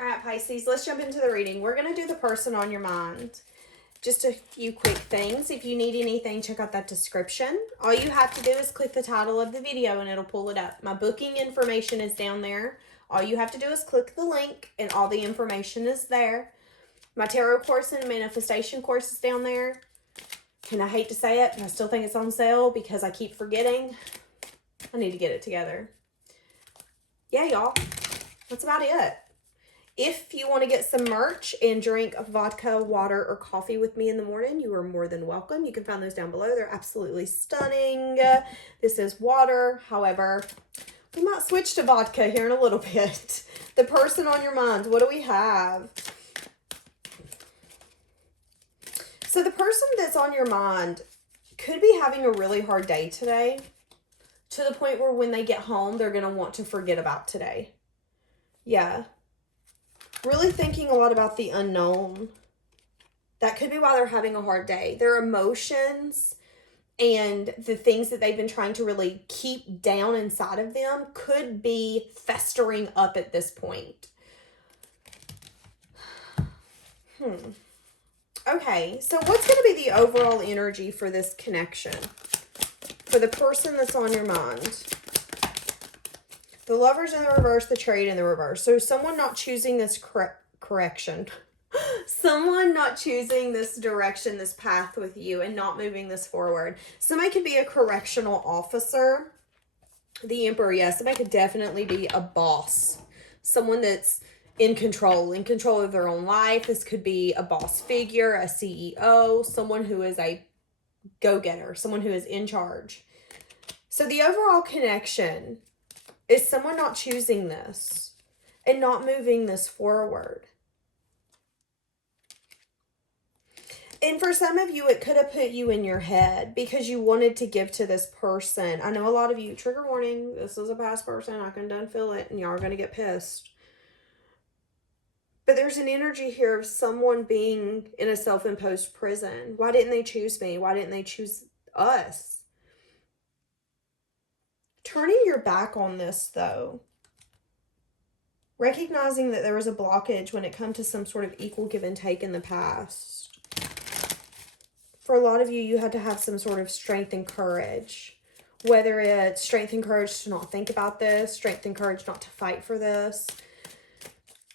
All right, Pisces, let's jump into the reading. We're going to do the person on your mind. Just a few quick things. If you need anything, check out that description. All you have to do is click the title of the video and it'll pull it up. My booking information is down there. All you have to do is click the link and all the information is there. My tarot course and manifestation course is down there. And I hate to say it, but I still think it's on sale because I keep forgetting. I need to get it together. Yeah, y'all. That's about it. If you want to get some merch and drink vodka, water, or coffee with me in the morning, you are more than welcome. You can find those down below. They're absolutely stunning. This is water. However, we might switch to vodka here in a little bit. The person on your mind. What do we have? So the person that's on your mind could be having a really hard day today, to the point where when they get home, they're going to want to forget about today. Yeah. Really thinking a lot about the unknown. That could be why they're having a hard day. Their emotions and the things that they've been trying to really keep down inside of them could be festering up at this point. Okay, so what's going to be the overall energy for this connection? For the person that's on your mind. The Lovers in the reverse, the Chariot in the reverse. So someone not choosing this correction. Someone not choosing this direction, this path with you and not moving this forward. Somebody could be a correctional officer. The Emperor, yes. Somebody could definitely be a boss. Someone that's in control of their own life. This could be a boss figure, a CEO, someone who is a go-getter, someone who is in charge. So the overall connection is someone not choosing this and not moving this forward. And for some of you, it could have put you in your head because you wanted to give to this person. I know a lot of you, trigger warning, this is a past person. I can done feel it and y'all are going to get pissed. But there's an energy here of someone being in a self-imposed prison. Why didn't they choose me? Why didn't they choose us? Turning your back on this, though. Recognizing that there was a blockage when it comes to some sort of equal give and take in the past. For a lot of you, you had to have some sort of strength and courage. Whether it's strength and courage to not think about this, strength and courage not to fight for this.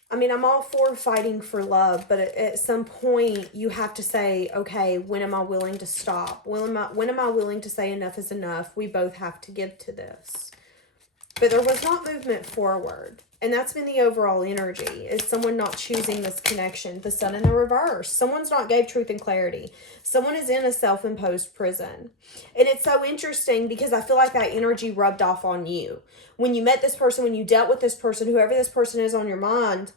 I mean, I'm all for fighting for love, but at some point you have to say, okay, when am I willing to stop? When am I willing to say enough is enough? We both have to give to this. But there was not movement forward. And that's been the overall energy, is someone not choosing this connection. The Sun in the reverse. Someone's not gave truth and clarity. Someone is in a self-imposed prison. And it's so interesting because I feel like that energy rubbed off on you. When you met this person, when you dealt with this person, whoever this person is on your mind,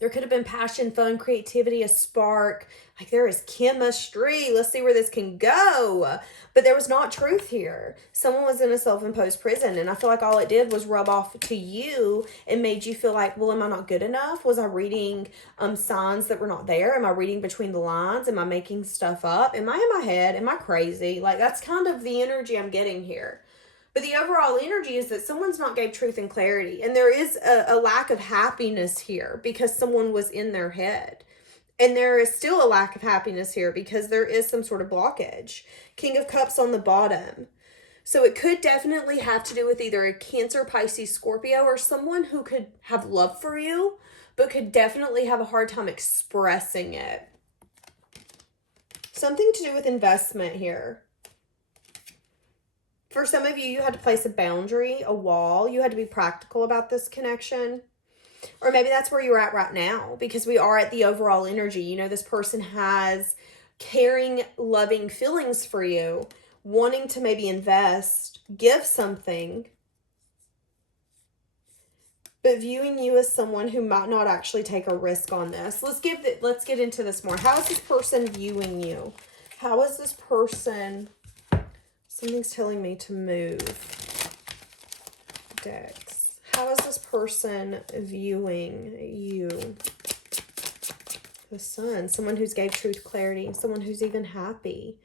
there could have been passion, fun, creativity, a spark. Like there is chemistry. Let's see where this can go. But there was not truth here. Someone was in a self-imposed prison. And I feel like all it did was rub off to you and made you feel like, well, am I not good enough? Was I reading signs that were not there? Am I reading between the lines? Am I making stuff up? Am I in my head? Am I crazy? Like that's kind of the energy I'm getting here. But the overall energy is that someone's not gave truth and clarity. And there is a lack of happiness here because someone was in their head. And there is still a lack of happiness here because there is some sort of blockage. King of Cups on the bottom. So it could definitely have to do with either a Cancer, Pisces, Scorpio, or someone who could have love for you, but could definitely have a hard time expressing it. Something to do with investment here. For some of you, you had to place a boundary, a wall. You had to be practical about this connection. Or maybe that's where you're at right now because we are at the overall energy. You know, this person has caring, loving feelings for you, wanting to maybe invest, give something, but viewing you as someone who might not actually take a risk on this. Let's get into this more. How is this person viewing you? How is this person... Something's telling me to move decks. How is this person viewing you? The Sun. Someone who's gave truth, clarity. Someone who's even happy.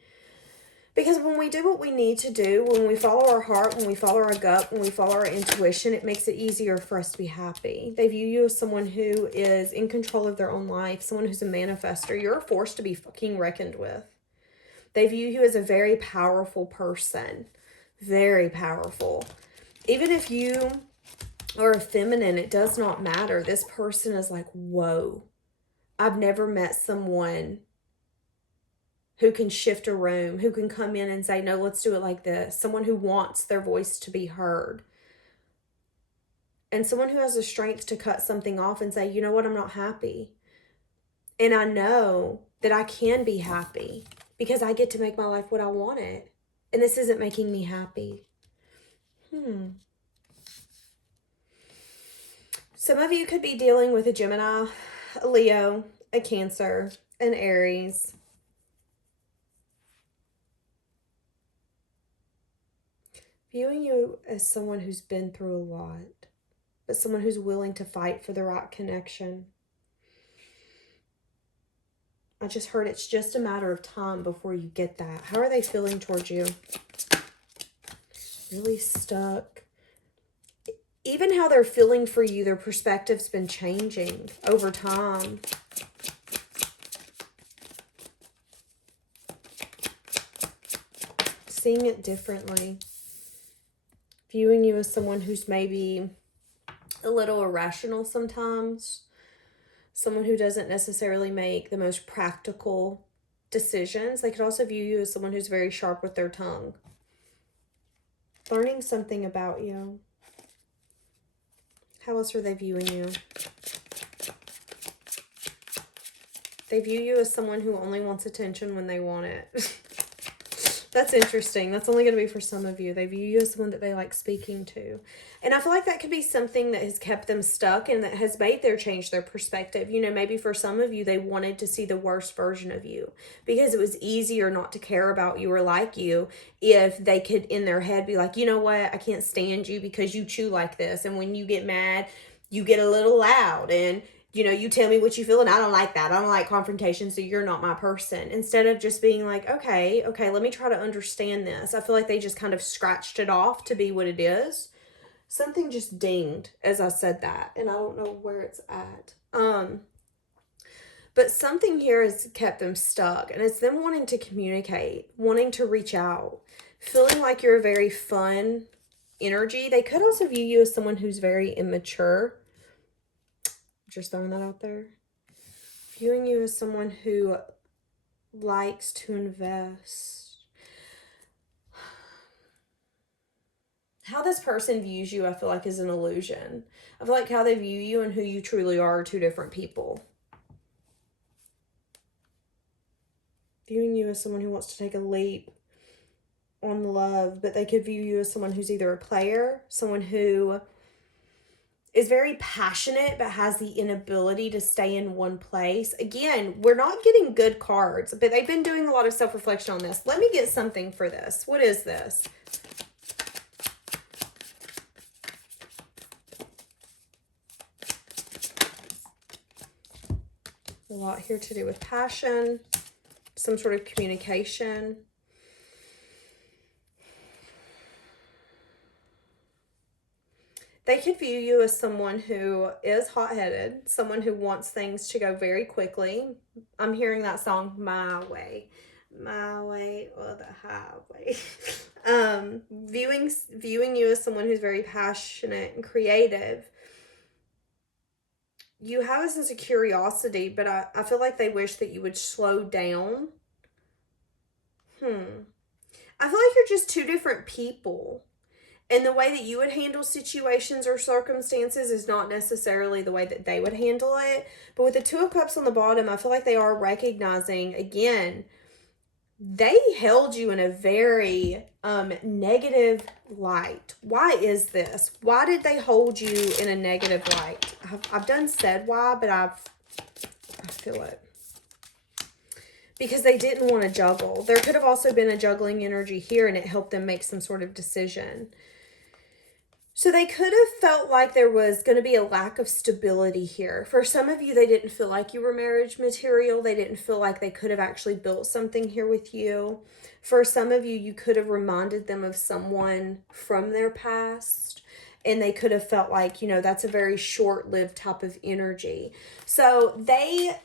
Because when we do what we need to do, when we follow our heart, when we follow our gut, when we follow our intuition, it makes it easier for us to be happy. They view you as someone who is in control of their own life, someone who's a manifester. You're a force to be fucking reckoned with. They view you as a very powerful person. Very powerful. Even if you are feminine, it does not matter. This person is like, whoa. I've never met someone who can shift a room, who can come in and say, no, let's do it like this. Someone who wants their voice to be heard. And someone who has the strength to cut something off and say, you know what, I'm not happy. And I know that I can be happy because I get to make my life what I want it. And this isn't making me happy. Some of you could be dealing with a Gemini, a Leo, a Cancer, an Aries. Viewing you as someone who's been through a lot, but someone who's willing to fight for the right connection. I just heard it's just a matter of time before you get that. How are they feeling towards you? Really stuck. Even how they're feeling for you, their perspective's been changing over time. Seeing it differently. Viewing you as someone who's maybe a little irrational sometimes. Someone who doesn't necessarily make the most practical decisions. They could also view you as someone who's very sharp with their tongue. Learning something about you. How else are they viewing you? They view you as someone who only wants attention when they want it. That's interesting. That's only going to be for some of you. They view you as someone that they like speaking to. And I feel like that could be something that has kept them stuck and that has made them change their perspective. You know, maybe for some of you, they wanted to see the worst version of you because it was easier not to care about you or like you if they could, in their head, be like, you know what? I can't stand you because you chew like this. And when you get mad, you get a little loud and you know, you tell me what you feel and I don't like that. I don't like confrontation, so you're not my person. Instead of just being like, okay, let me try to understand this. I feel like they just kind of scratched it off to be what it is. Something just dinged as I said that, and I don't know where it's at. But something here has kept them stuck, and it's them wanting to communicate, wanting to reach out, feeling like you're a very fun energy. They could also view you as someone who's very immature. Just throwing that out there. Viewing you as someone who likes to invest. How this person views you, I feel like, is an illusion. I feel like how they view you and who you truly are two different people. Viewing you as someone who wants to take a leap on love, but they could view you as someone who's either a player, someone who is very passionate but has the inability to stay in one place. Again, we're not getting good cards, but they've been doing a lot of self-reflection on this. Let me get something for this. What is this? A lot here to do with passion, some sort of communication. They could view you as someone who is hot-headed, someone who wants things to go very quickly. I'm hearing that song, My Way or the Highway. Viewing you as someone who's very passionate and creative. You have a sense of curiosity, but I feel like they wish that you would slow down. I feel like you're just two different people. And the way that you would handle situations or circumstances is not necessarily the way that they would handle it. But with the Two of Cups on the bottom, I feel like they are recognizing, again, they held you in a very negative light. Why is this? Why did they hold you in a negative light? I've done said why, but I feel it. Because they didn't want to juggle. There could have also been a juggling energy here and it helped them make some sort of decision. So they could have felt like there was going to be a lack of stability here. For some of you, they didn't feel like you were marriage material. They didn't feel like they could have actually built something here with you. For some of you, you could have reminded them of someone from their past. And they could have felt like, you know, that's a very short-lived type of energy. So they,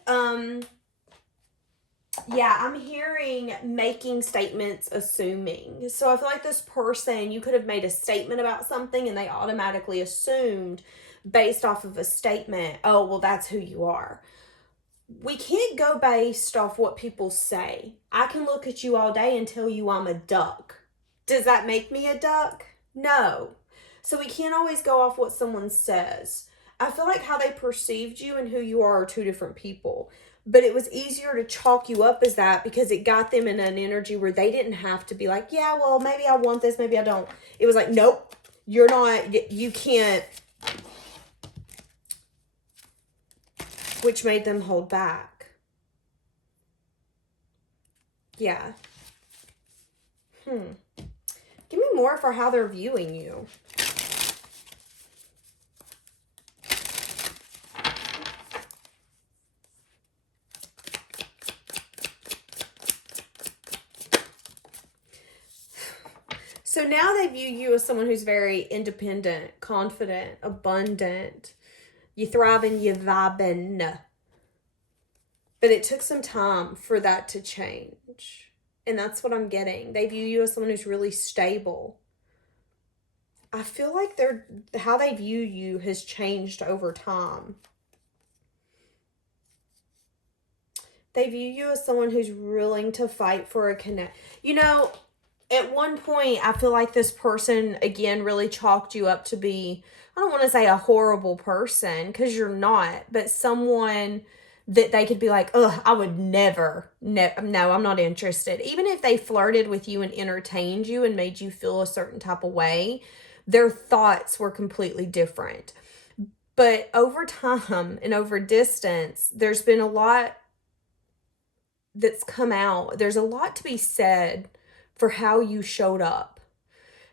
yeah, I'm hearing making statements, assuming. So I feel like this person, you could have made a statement about something and they automatically assumed based off of a statement, oh, well, that's who you are. We can't go based off what people say. I can look at you all day and tell you I'm a duck. Does that make me a duck? No. So we can't always go off what someone says. I feel like how they perceived you and who you are two different people. But it was easier to chalk you up as that because it got them in an energy where they didn't have to be like, yeah, well, maybe I want this, maybe I don't. It was like, nope, you're not, you can't, which made them hold back. Yeah. Give me more for how they're viewing you. So now they view you as someone who's very independent, confident, abundant. You thriving, you vibing. But it took some time for that to change. And that's what I'm getting. They view you as someone who's really stable. I feel like how they view you has changed over time. They view you as someone who's willing to fight for a connect. You know, at one point, I feel like this person, again, really chalked you up to be, I don't want to say a horrible person, because you're not, but someone that they could be like, ugh, I would never, no, I'm not interested. Even if they flirted with you and entertained you and made you feel a certain type of way, their thoughts were completely different. But over time and over distance, there's been a lot that's come out. There's a lot to be said for how you showed up.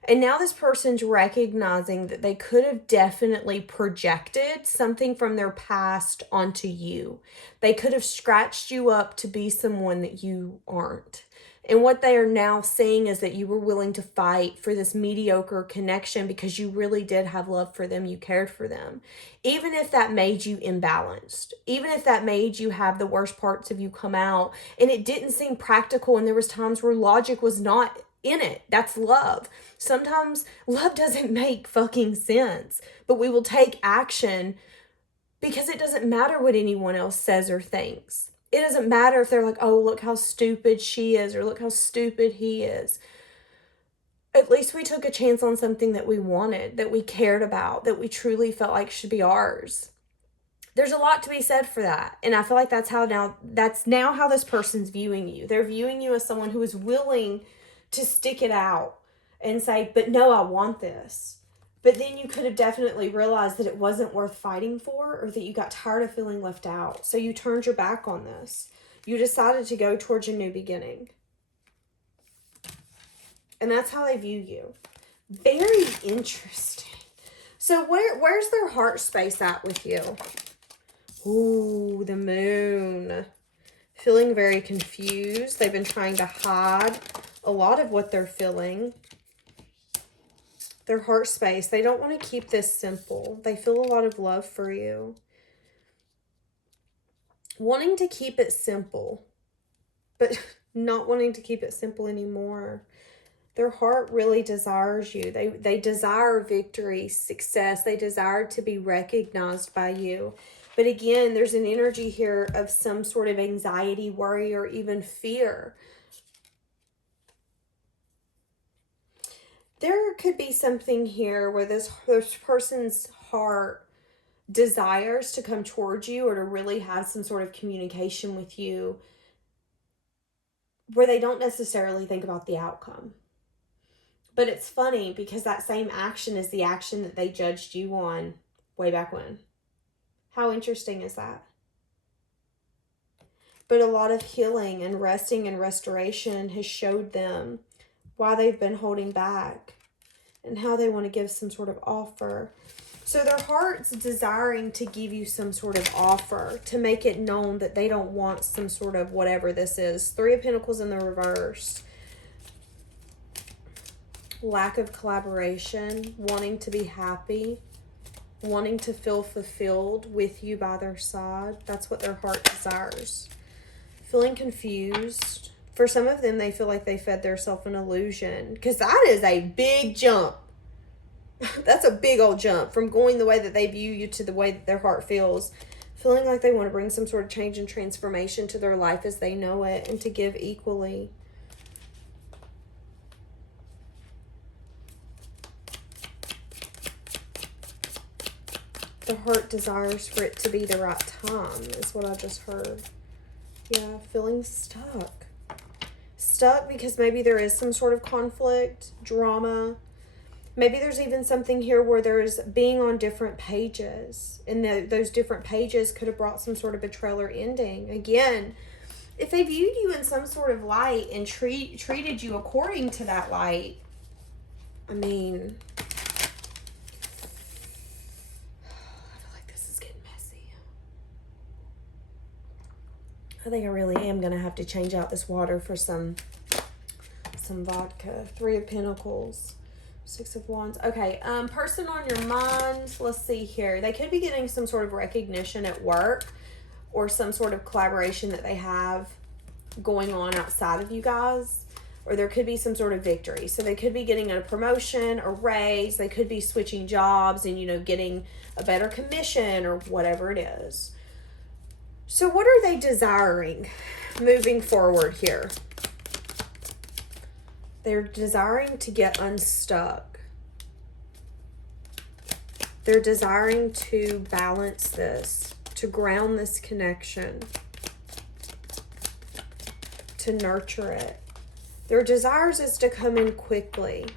And now this person's recognizing that they could have definitely projected something from their past onto you. They could have scratched you up to be someone that you aren't. And what they are now seeing is that you were willing to fight for this mediocre connection because you really did have love for them. You cared for them. Even if that made you imbalanced, even if that made you have the worst parts of you come out and it didn't seem practical and there was times where logic was not in it. That's love. Sometimes love doesn't make fucking sense, but we will take action because it doesn't matter what anyone else says or thinks. It doesn't matter if they're like, oh, look how stupid she is or look how stupid he is. At least we took a chance on something that we wanted, that we cared about, that we truly felt like should be ours. There's a lot to be said for that. And I feel like that's now how this person's viewing you. They're viewing you as someone who is willing to stick it out and say, but no, I want this. But then you could have definitely realized that it wasn't worth fighting for or that you got tired of feeling left out. So you turned your back on this. You decided to go towards a new beginning. And that's how they view you. Very interesting. So where's their heart space at with you? Ooh, the moon. Feeling very confused. They've been trying to hide a lot of what they're feeling. Their heart space. They don't want to keep this simple. They feel a lot of love for you. Wanting to keep it simple, but not wanting to keep it simple anymore. Their heart really desires you. They desire victory, success. They desire to be recognized by you. But again, there's an energy here of some sort of anxiety, worry, or even fear. There could be something here where this person's heart desires to come towards you or to really have some sort of communication with you where they don't necessarily think about the outcome. But it's funny because that same action is the action that they judged you on way back when. How interesting is that? But a lot of healing and resting and restoration has showed them why they've been holding back. and how they want to give some sort of offer. So their heart's desiring to give you some sort of offer, to make it known that they don't want some sort of whatever this is. 3 of Pentacles in the reverse. Lack of collaboration, wanting to be happy, wanting to feel fulfilled with you by their side. That's what their heart desires. Feeling confused. For some of them, they feel like they fed themselves an illusion, because that is a big jump. That's a big old jump from going the way that they view you to the way that their heart feels. Feeling like they want to bring some sort of change and transformation to their life as they know it, and to give equally. The heart desires for it to be the right time, is what I just heard. Yeah, feeling stuck. Stuck because maybe there is some sort of conflict, drama. Maybe there's even something here where there's being on different pages. And those different pages could have brought some sort of betrayal or ending. Again, if they viewed you in some sort of light and treated you according to that light, I mean, I think I really am going to have to change out this water for some vodka. 3 of Pentacles. 6 of Wands. Okay, person on your mind. Let's see here. They could be getting some sort of recognition at work, or some sort of collaboration that they have going on outside of you guys. Or there could be some sort of victory. So they could be getting a promotion, a raise. They could be switching jobs and, you know, getting a better commission or whatever it is. So what are they desiring moving forward here? They're desiring to get unstuck. They're desiring to balance this, to ground this connection, to nurture it. Their desires is to come in quickly.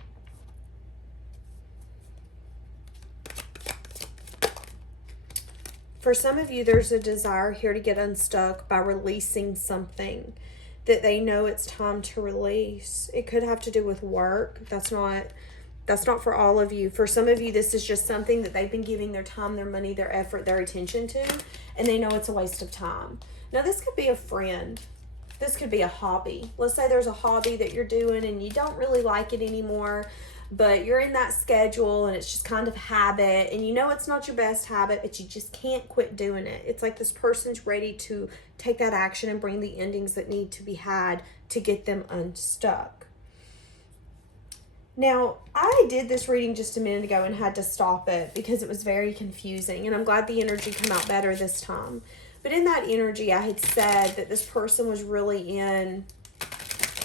For some of you, there's a desire here to get unstuck by releasing something that they know it's time to release. It could have to do with work. That's not for all of you. For some of you, this is just something that they've been giving their time, their money, their effort, their attention to, and they know it's a waste of time. Now, this could be a friend. This could be a hobby. Let's say there's a hobby that you're doing and you don't really like it anymore, but you're in that schedule and it's just kind of habit, and you know it's not your best habit, but you just can't quit doing it. It's like this person's ready to take that action and bring the endings that need to be had to get them unstuck. Now, I did this reading just a minute ago and had to stop it because it was very confusing, and I'm glad the energy came out better this time. But in that energy, I had said that this person was really in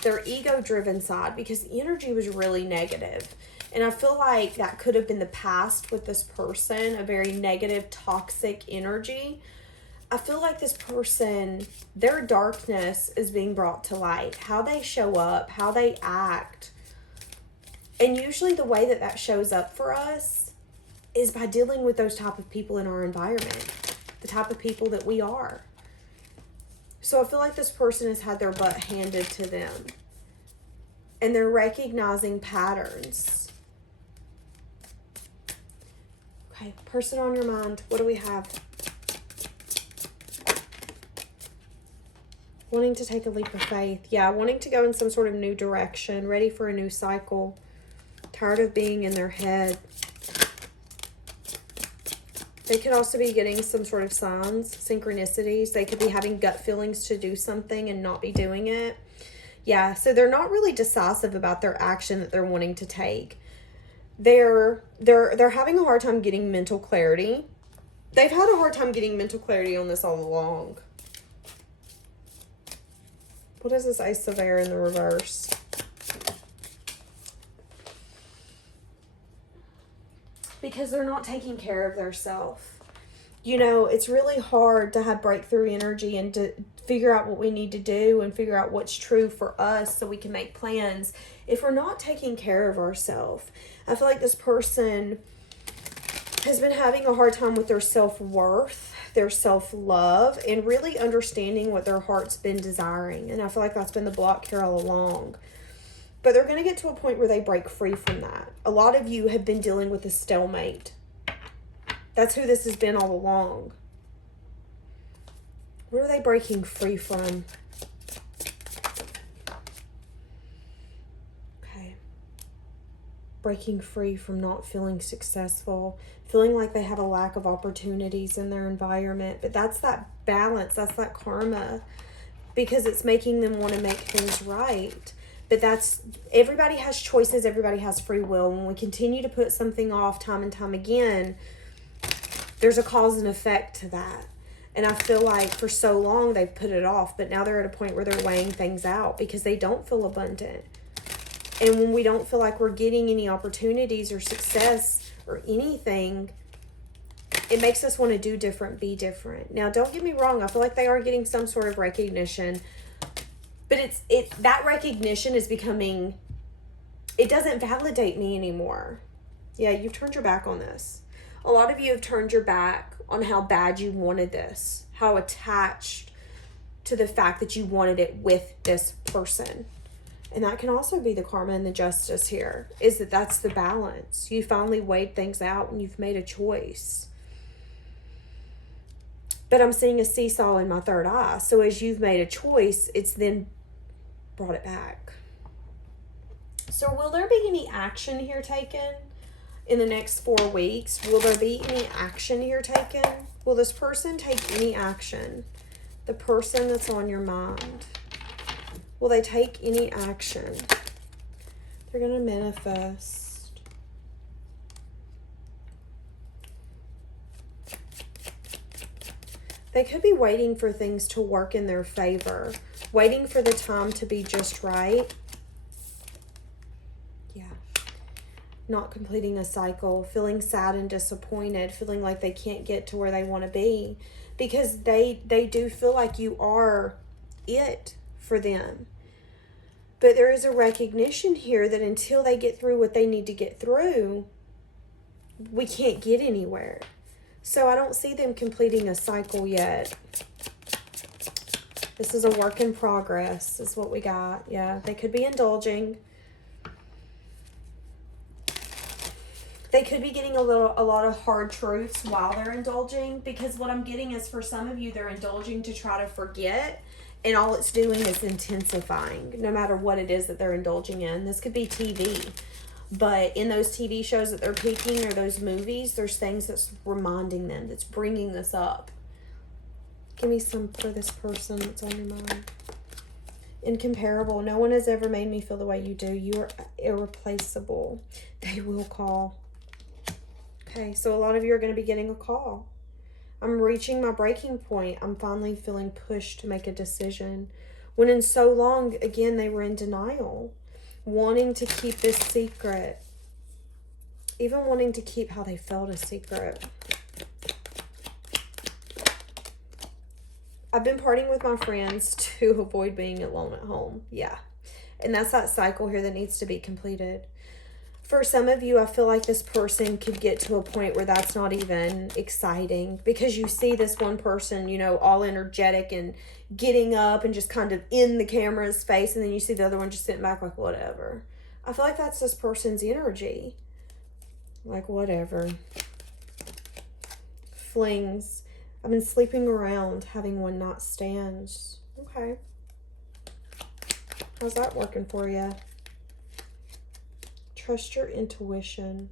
their ego-driven side because the energy was really negative. And I feel like that could have been the past with this person, a very negative, toxic energy. I feel like this person, their darkness is being brought to light. How they show up, how they act. And usually the way that that shows up for us is by dealing with those type of people in our environment. The type of people that we are. So I feel like this person has had their butt handed to them. And they're recognizing patterns. Okay, person on your mind. What do we have? Wanting to take a leap of faith. Yeah, wanting to go in some sort of new direction. Ready for a new cycle. Tired of being in their head. They could also be getting some sort of signs, synchronicities. They could be having gut feelings to do something and not be doing it. Yeah, so they're not really decisive about their action that they're wanting to take. They're having a hard time getting mental clarity. They've had a hard time getting mental clarity on this all along. What is this Ace of Air in the reverse? Because they're not taking care of themselves. You know, it's really hard to have breakthrough energy and to figure out what we need to do and figure out what's true for us so we can make plans if we're not taking care of ourselves. I feel like this person has been having a hard time with their self-worth, their self-love, and really understanding what their heart's been desiring. And I feel like that's been the block here all along. But they're going to get to a point where they break free from that. A lot of you have been dealing with a stalemate. That's who this has been all along. What are they breaking free from? Okay. Breaking free from not feeling successful, feeling like they have a lack of opportunities in their environment. But that's that balance, that's that karma, because it's making them want to make things right. But that's, everybody has choices, everybody has free will. When we continue to put something off time and time again, there's a cause and effect to that. And I feel like for so long they've put it off, but now they're at a point where they're weighing things out because they don't feel abundant. And when we don't feel like we're getting any opportunities or success or anything, it makes us want to do different, be different. Now, don't get me wrong. I feel like they are getting some sort of recognition, but that recognition is becoming, it doesn't validate me anymore. Yeah, you've turned your back on this. A lot of you have turned your back on how bad you wanted this, how attached to the fact that you wanted it with this person. And that can also be the karma and the justice here, is that that's the balance. You finally weighed things out and you've made a choice. But I'm seeing a seesaw in my third eye. So as you've made a choice, it's then brought it back. So will there be any action here taken in the next 4 weeks? Will there be any action here taken? Will this person take any action? The person that's on your mind. Will they take any action? They're going to manifest. They could be waiting for things to work in their favor. Waiting for the time to be just right. Yeah. Not completing a cycle. Feeling sad and disappointed. Feeling like they can't get to where they want to be. Because they do feel like you are it for them. But there is a recognition here that until they get through what they need to get through, we can't get anywhere. So I don't see them completing a cycle yet. This is a work in progress, is what we got. Yeah, they could be indulging. They could be getting a lot of hard truths while they're indulging, because what I'm getting is for some of you, they're indulging to try to forget, and all it's doing is intensifying, no matter what it is that they're indulging in. This could be TV, but in those TV shows that they're picking or those movies, there's things that's reminding them, that's bringing this up. Give me some for this person that's on your mind. Incomparable. No one has ever made me feel the way you do. You are irreplaceable. They will call. Okay, so a lot of you are going to be getting a call. I'm reaching my breaking point. I'm finally feeling pushed to make a decision. When in so long, again, they were in denial. Wanting to keep this secret. Even wanting to keep how they felt a secret. I've been partying with my friends to avoid being alone at home. Yeah. And that's that cycle here that needs to be completed. For some of you, I feel like this person could get to a point where that's not even exciting, because you see this one person, you know, all energetic and getting up and just kind of in the camera's face, and then you see the other one just sitting back like, whatever. I feel like that's this person's energy. Like, whatever. Flings. I've been sleeping around, having one night stands. Okay. How's that working for you? Trust your intuition.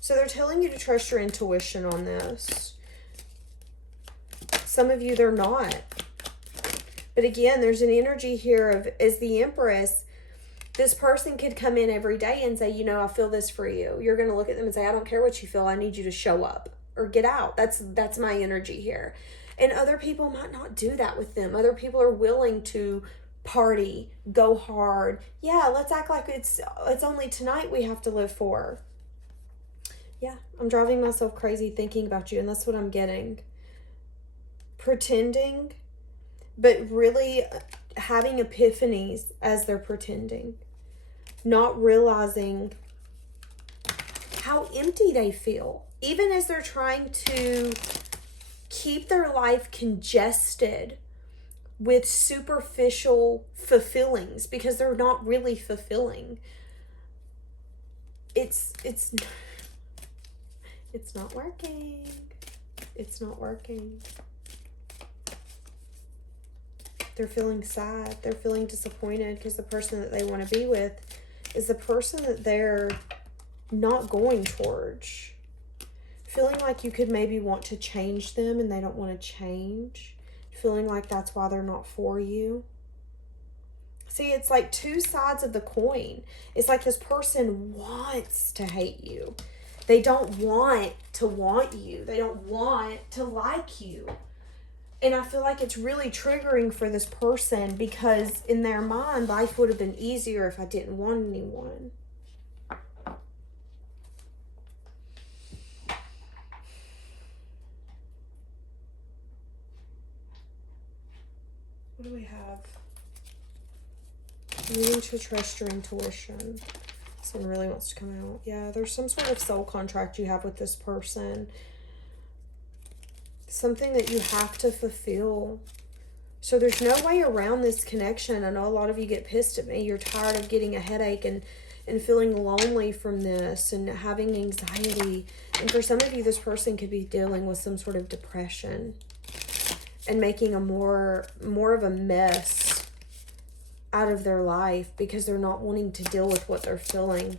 So they're telling you to trust your intuition on this. Some of you, they're not. But again, there's an energy here of, as the Empress, this person could come in every day and say, you know, I feel this for you. You're going to look at them and say, I don't care what you feel. I need you to show up or get out. That's my energy here. And other people might not do that with them. Other people are willing to party, go hard. Yeah, let's act like it's only tonight we have to live for. Yeah, I'm driving myself crazy thinking about you, and that's what I'm getting. Pretending, but really having epiphanies as they're pretending. Not realizing how empty they feel. Even as they're trying to keep their life congested with superficial fulfillings because they're not really fulfilling. It's not working. It's not working. They're feeling sad. They're feeling disappointed because the person that they want to be with is the person that they're not going towards. Feeling like you could maybe want to change them and they don't want to change. Feeling like that's why they're not for you. See, it's like two sides of the coin. It's like this person wants to hate you. They don't want to want you. They don't want to like you. And I feel like it's really triggering for this person because in their mind, life would have been easier if I didn't want anyone. What do we have? Needing to trust your intuition. This one really wants to come out. Yeah, there's some sort of soul contract you have with this person. Something that you have to fulfill. So there's no way around this connection. I know a lot of you get pissed at me. You're tired of getting a headache and feeling lonely from this and having anxiety. And for some of you, this person could be dealing with some sort of depression and making a more of a mess out of their life because they're not wanting to deal with what they're feeling.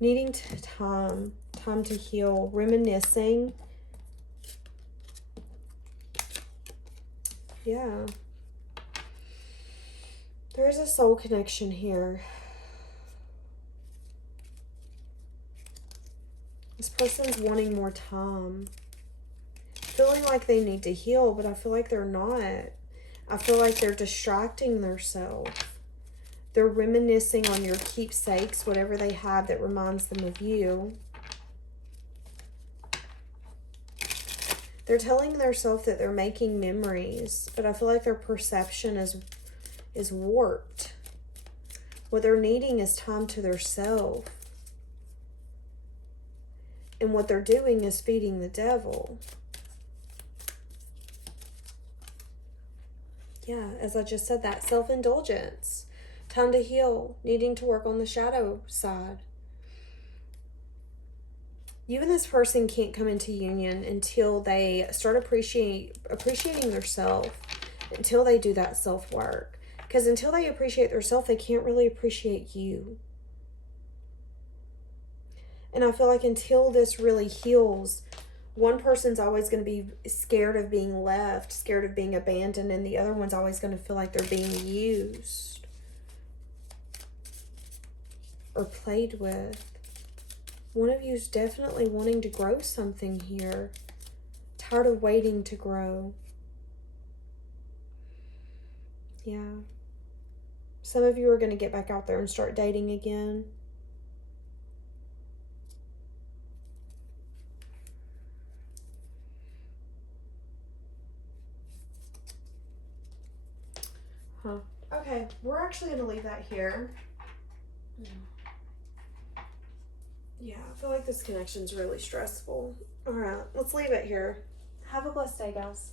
Needing time to heal, reminiscing. Yeah. There is a soul connection here. This person's wanting more time. Feeling like they need to heal, but I feel like they're not. I feel like they're distracting themselves. They're reminiscing on your keepsakes, whatever they have that reminds them of you. They're telling themselves that they're making memories, but I feel like their perception is warped. What they're needing is time to themselves. And what they're doing is feeding the devil. Yeah, as I just said, that self-indulgence. Time to heal. Needing to work on the shadow side. You and this person can't come into union until they start appreciating themselves. Until they do that self-work. Because until they appreciate themselves, they can't really appreciate you. And I feel like until this really heals, one person's always going to be scared of being left, scared of being abandoned, and the other one's always going to feel like they're being used or played with. One of you is definitely wanting to grow something here. Tired of waiting to grow. Yeah. Some of you are going to get back out there and start dating again. Huh. Okay, we're actually going to leave that here. Yeah, I feel like this connection's really stressful. All right, let's leave it here. Have a blessed day, guys.